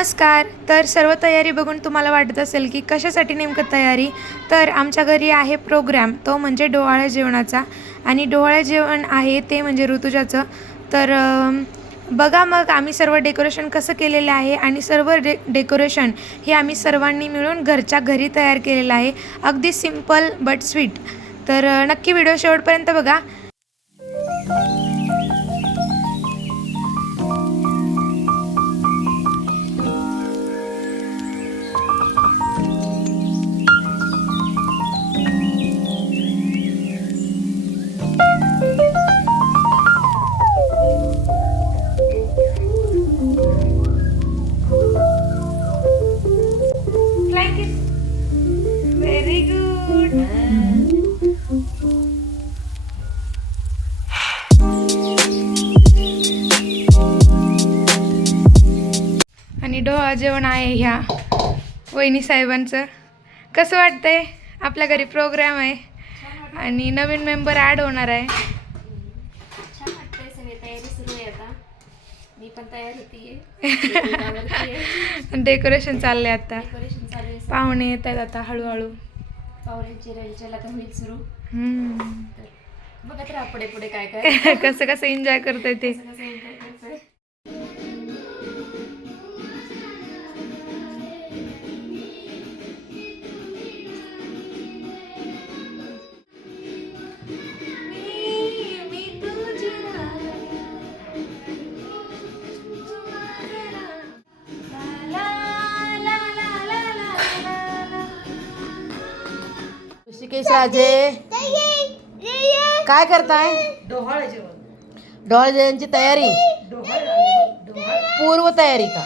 नमस्कार. तर सर्व तयारी बघून तुम्हाला वाटत असेल की कशासाठी नेमकं तयारी? तर आमच्या घरी आहे प्रोग्राम. तो म्हणजे डोहाळ्या जेवणाचा. आणि डोहाळ्या जेवण आहे ते म्हणजे ऋतुजाचं. तर बघा मग आम्ही सर्व डेकोरेशन कसं केलेलं आहे आणि सर्व डे डेकोरेशन हे आम्ही सर्वांनी मिळून घरच्या घरी तयार केलेलं आहे. अगदी सिंपल बट स्वीट. तर नक्की व्हिडिओ शेवटपर्यंत बघा. जेवण आहे ह्या वहिनी साहेबांचं कसं वाटतंय? आपल्या घरी प्रोग्राम आहे. आणि नवीन मेंबर ॲड होणार आहे. डेकोरेशन चाललंय आता. पाहुणे येत आहेत आता हळूहळू. बघत पुढे पुढे काय काय. कसं कसं एन्जॉय करतोय ते. ऋषिकेश राजे काय करताय? डोहाळ जयंती तयारी. पूर्व तयारी का?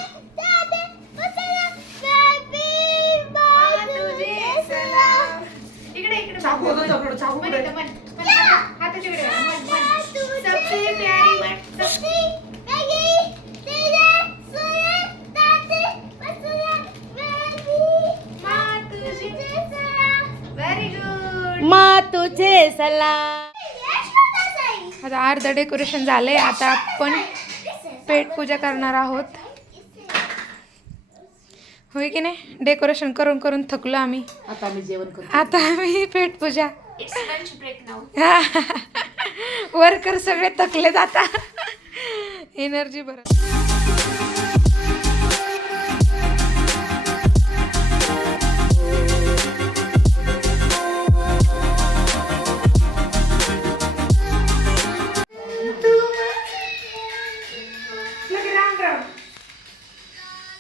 सला आता अर्ध डेकोरेशन झालंय. आता आपण पेट पूजा करणार आहोत. होय की नाही? डेकोरेशन करून करून थकलो आम्ही. आता मी जेवण करतो. आता आम्ही पेट पूजा. वर्कर सगळे थकलेत आता. एनर्जी बरं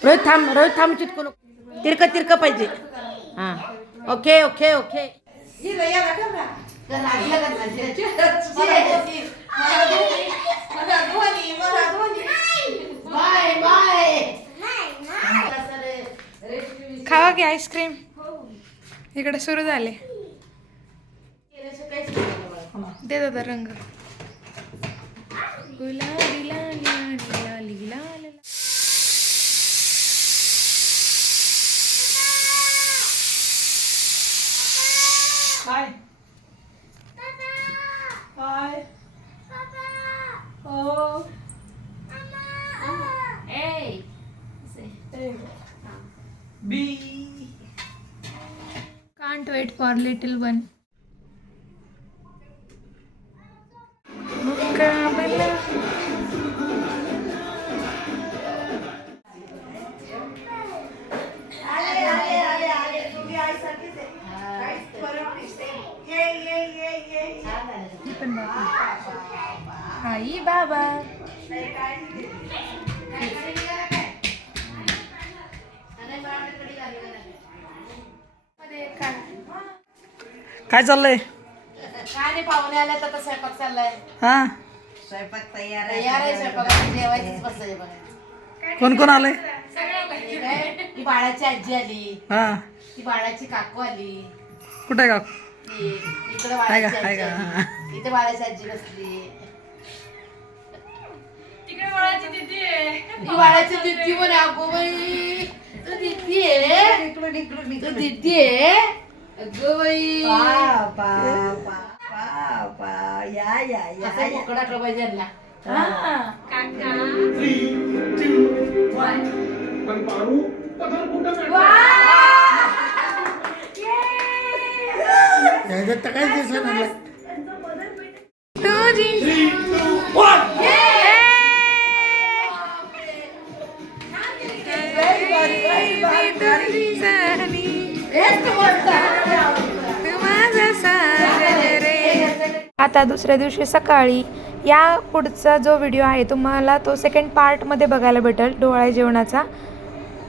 रोहित थांब रोहित थांब चिटकू नको. तिरक तिरक पाहिजे. हा. Okay okay okay. खावा की आईस्क्रीम? इकडे सुरू झाले. दे दादा रंग. गुलाबी Hi. Papa. Hi. Papa. Oh. Mama. Oh. A. A. B. Can't wait for little one. आई बाबा. काय? काय चाललंय? काय नाही पाहुणे आले तर आता स्वयंपाक चाललाय. हा? तयार आहे. स्वयंपाक जेवायचीच बसायची बघायचं कोण कोण काय? ही बाळाची आजी आली. हा. ती बाळाची काकू आली. कुठे का ती- इकडे बाळाची आजी का? आली. इथे बाळाची आजी बसली. ही बाळाची दिदी म्हणे अगो बाई तू दिदी आहे. तू दिदी आहे? अगो बाई. ठेवा पाहिजे यांना. याच्यात तर काही दिसत नाही. आता दुसऱ्या दिवशी सकाळी या पुढचा जो व्हिडिओ आहे तुम्हाला तो सेकंड पार्टमध्ये बघायला भेटेल डोळा जेवणाचा.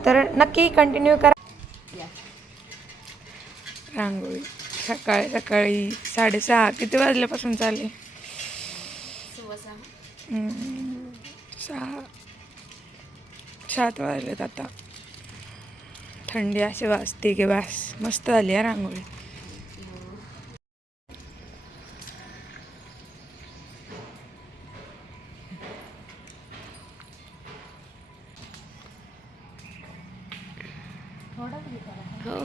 तर नक्की कंटिन्यू करा. रांगोळी. सकाळी सकाळी साडेसहा किती वाजल्यापासून चालले? सहा. सात वाजलेत आता. थंडी अशी वाजते की बास मस्त झाली आहे रांगोळी.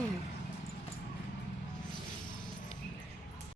हो